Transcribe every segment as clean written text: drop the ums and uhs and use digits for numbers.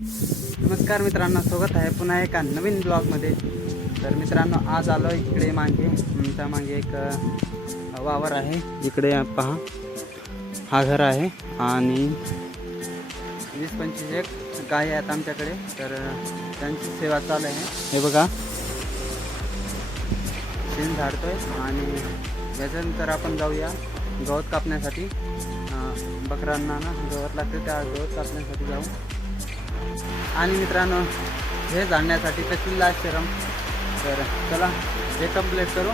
नमस्कार मित्रांनो, स्वागत आहे पुन्हा एका नवीन ब्लॉगमध्ये. तर मित्रांनो, आज आलो इकडे मागे, त्या मागे एक वावर आहे. इकडे पहा, हा घर आहे आणि 20-25 एक गाय आहेत आमच्याकडे. तर त्यांची सेवा चालू आहे. हे बघा, शेण झाडतोय आणि याच्यानंतर आपण जाऊया गवत कापण्यासाठी. बकरांना ना गवत लागते, त्या गवत कापण्यासाठी जाऊ. आणि मित्रांनो, हे जाणण्यासाठी कसली आश्रम. तर चला हे कंप्लीट करू.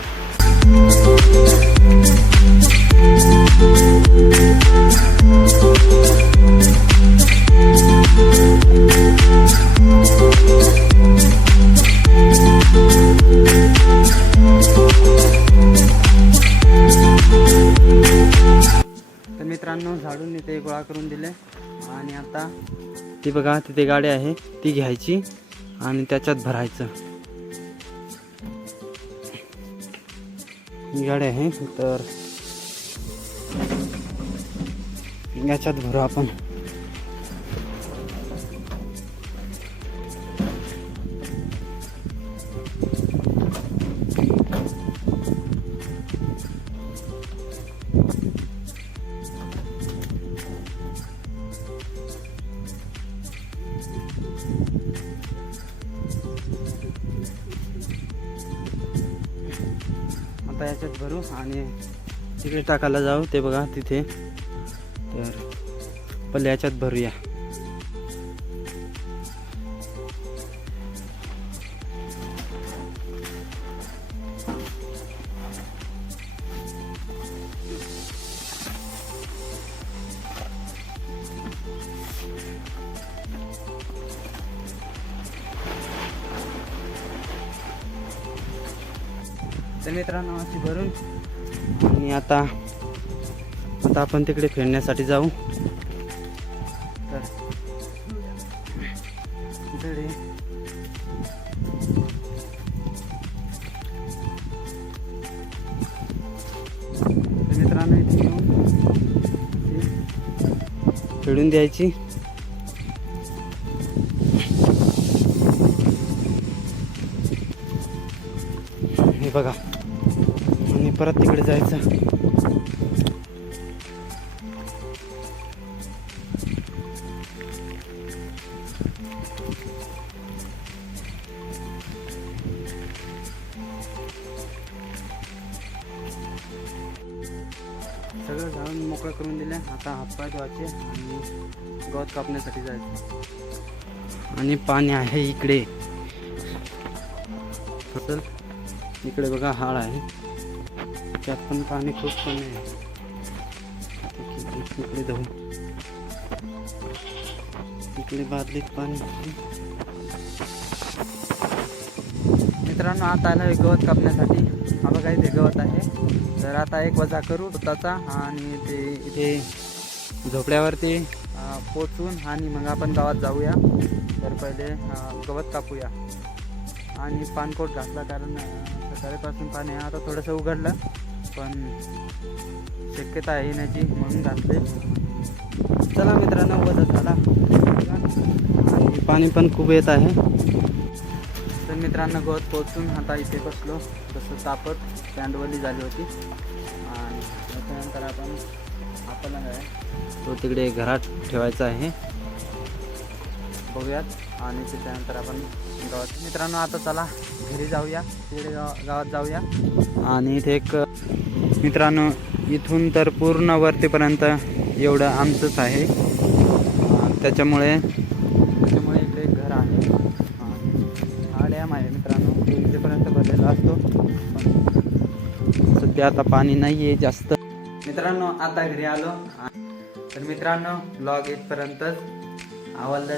तर मित्रांनो, झाडून इथे गोळा करून दिले आणि आता ती बघा, तिथे गाडी आहे, ती घ्यायची आणि त्याच्यात भरायचं. ही गाडी आहे, तर याच्यात भरू आपण. आता याच्यात भरू आणि तिकडे टाकायला जाऊ. ते बघा तिथे, तर पहिले याच्यात भरूया. तर मित्रांनो, अशी भरून आणि आता आपण तिकडे फिरण्यासाठी जाऊ. तर तिकडे मित्रांनो इथे येऊन फिरून द्यायची. हे बघा, आणि परत तिकडे जायचं. सगळं झाडून मोकळं करून दिलं. आता हातपाय धुवायचे आणि गवत कापण्यासाठी जायचं. आणि पाणी आहे इकडे. चल, इकडे बघा, हाळ आहे, त्यात पण पाणी खूप कमी आहे. इकडे धुवून, इकडे बादलीत पाणी. मित्रांनो, आता आलं गवत कापण्यासाठी. हा बघा, इथे गवत आहे. तर आता एक वजा करू स्वतःचा आणि ते इथे झोपड्यावरती पोचून आणि मग आपण गावात जाऊया. तर पहिले गवत कापूया. आणि पानकोट घातला, कारण सकाळपासून पाणी आहे. आता थोडंसं उघडलं, पण शक्यता आहे येण्याची, म्हणून घातले. चला मित्रांनो, वजा झाला आणि पाणी पण खूप येत आहे. तर मित्रांनो, गवत पोचून आता इथे बसलो. तसं तापत कॅन्डवली झाली होती. आणि त्याच्यानंतर आपण आपल्याला तो तिकडे घरात ठेवायचा आहे, बघूयात. आणि त्याच्यानंतर आपण गावात. मित्रांनो, आता चला घरी जाऊया, तिकडे गावात जाऊया. आणि इथे एक मित्रांनो, इथून तर पूर्ण वरतीपर्यंत एवढं आमचंच आहे. त्याच्यामुळे इकडे एक घर आहे आणि हा डॅम आहे मित्रांनो. इथेपर्यंत भरलेला असतो, पण सध्या आता पाणी नाही आहे जास्त. मित्रांनो, आता घरी आलो. तर मित्रांनो, ब्लॉग इथपर्यंतच. आवडलं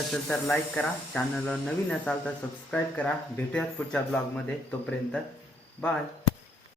असेल तर लाईक करा. चॅनलवर नवीन असाल तर सबस्क्राईब करा. भेटूयात पुढच्या ब्लॉगमध्ये. तोपर्यंत बाय.